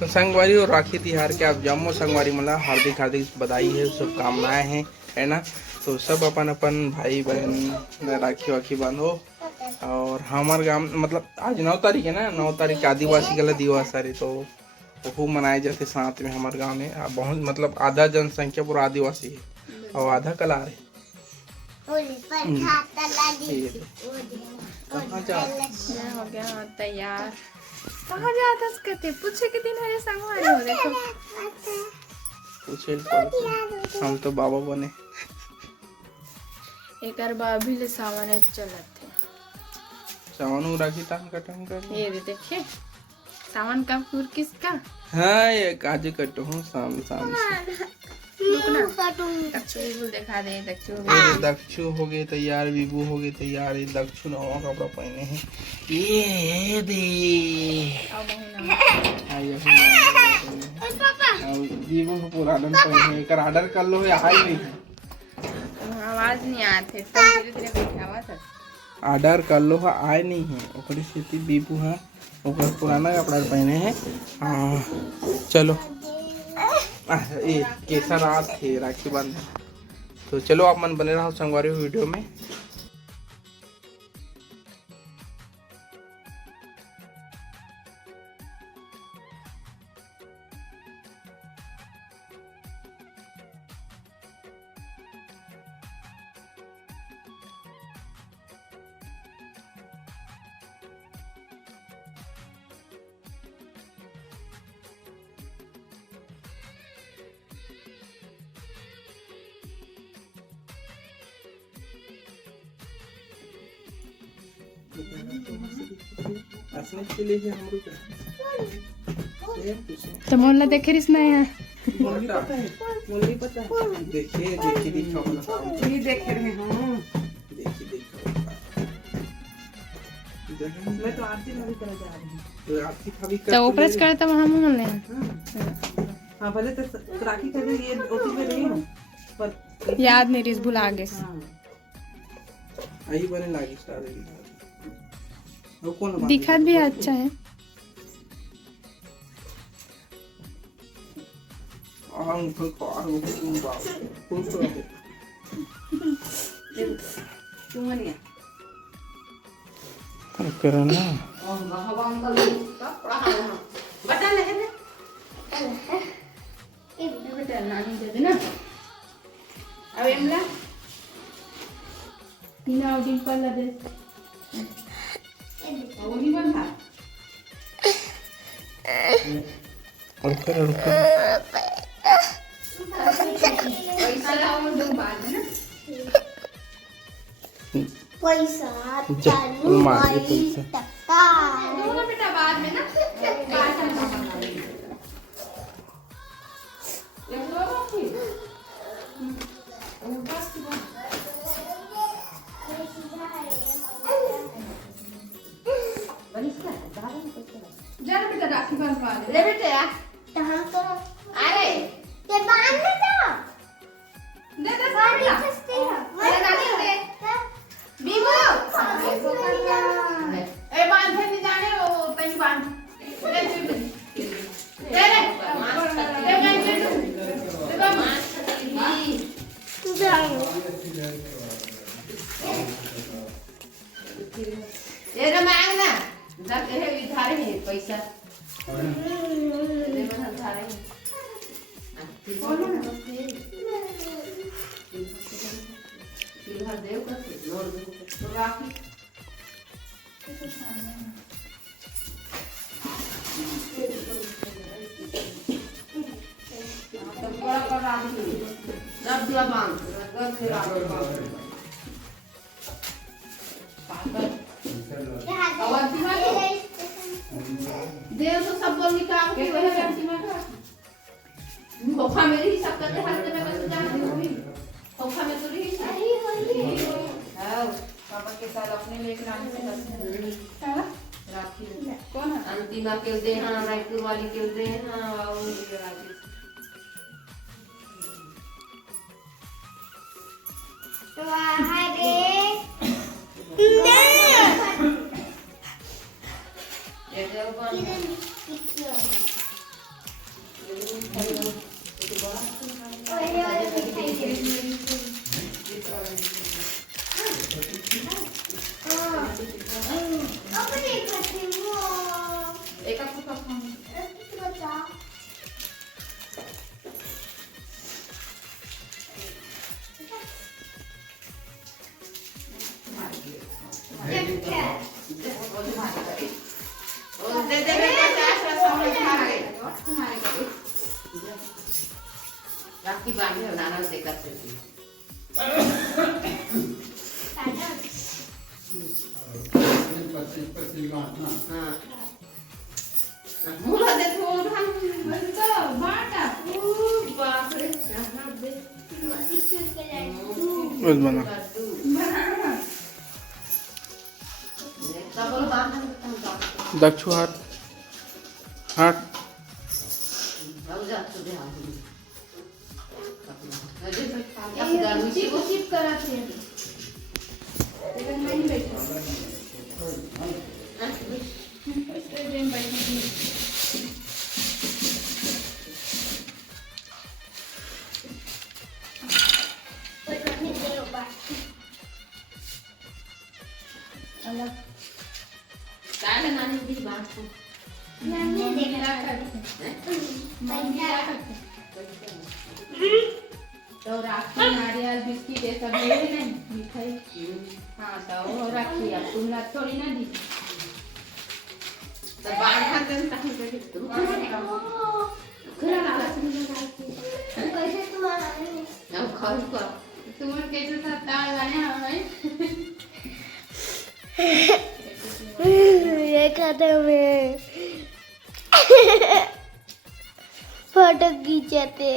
तो संगवारी और राखी तिहार के आप जम्मो संगवारी मतलब हार्दिक हार्दिक बधाई है, शुभकामनाएं हैं, है ना। तो सब अपन अपन भाई बहन राखी वाखी बांधो। और हमारे गांव मतलब आज 9 तारीख है ना, 9 तारीख आदिवासी गला दिवस है, तो वो मनाए जाते साथ में हमारे गांव में। बहुत मतलब आधा जनसंख्या पूरा आदिवासी है और आधा कलार है। कहाँ जा हो गया तैयार। कहाँ जाता करते पूछे के दिन हरे संगवारी हो देखो। पूछे हम तो बाबा बने। एक बार भी ले सावन चलत थे। सावन राखी तान कटन कर ये देखिए सावन का फूल किसका। हाँ ये काजू कटो हूँ शाम शाम से। दक्षु दिखा दे। दक्षु हो गए तैयार, विभू हो गए तैयार। ये दक्षु नवा कपड़ा पहने हैं। ये दे विभू को पुराना पहने एक ऑर्डर कर लो। यहाँ ही नहीं आवाज नहीं आते धीरे धीरे आवाज ऑर्डर कर लो। आए नहीं है ओकरी स्थिति विभू है ओकर पुराना कपड़ा पहने हैं। हाँ चलो ये कैसा रात थे राखी बांधे। तो चलो आप मन बने रहो संगवारी वीडियो में। तो मोला देखे रिस ना है। देखिए ये देख रहे हैं। मैं तो आरती भाभी कर जा रही हूं। आरती भाभी तो ऊपर कर तो हम मोल ले। हां भले तो राखी कर ये ऑफिस में रही हूं पर याद नहीं रिस भुला गए। हां आई बने लागी स्टार वो कौन दिखत भी अच्छा है। अंकल को तुम बाप खुश रहो तुम नहीं करना बता ले ना ये बेटा नानी दे देना। अब एमला तीना डिंपल ला दे ओनी बंधा और कर पैसा लाओ दो बाद में पैसा मार के पैसा दोनों बेटा बाद में ना बाद में पापा ये लो बाकी बस की बात जा बेटा राखी बांध पा ले बेटा तो हम तो अरे ये बांध दो दे दे सारा अरे नानी दे बीमो ए बांध नहीं जाने वो कहीं बांध दे दे दे ये मांग ना जब ये इधर है पैसा दे बना उधार है बोलो ना इधर देव का नोट दो राखी तो बड़ा कर राखी रब दिया बांध रब दिया बांध देव तो सब बोल निकाल के वही व्यक्ति में का धोखा मेरी हिसाब करते हाथ में कैसे जाने होगी धोखा में तो रही सही हां पापा के साथ अपने लिए एक रानी से बस राखी कौन है अंतिमा के दे हां रायपुर वाली के दे हां और राखी वाह रे ये देव राखी बांधे नाना से करते थे हाँ मुला दे थोड़ा हम बंदा बाटा बाप रे यहाँ दे बस बना सब बोलो बांध दक्षु हाथ हाथ अब जा तो दे हाथ अजय गर्मी से वो चिप कराते हैं लेकिन मैं नहीं बैठा ट्रेन बैठने अलग काय नानी दी बात को नानी क्या करते तो राखी नारियल बिस्किट ये सब ले नहीं मिठाई हाँ तो वो राखी अब तुमला थोड़ी ना दी तो बाहर खाते हैं ताकि बैठे तुम खरा कैसे तुम्हारा अब खाओ को तुम्हारे कैसे साथ ताल गाने हमें ये खाता मैं फोटो खींचाते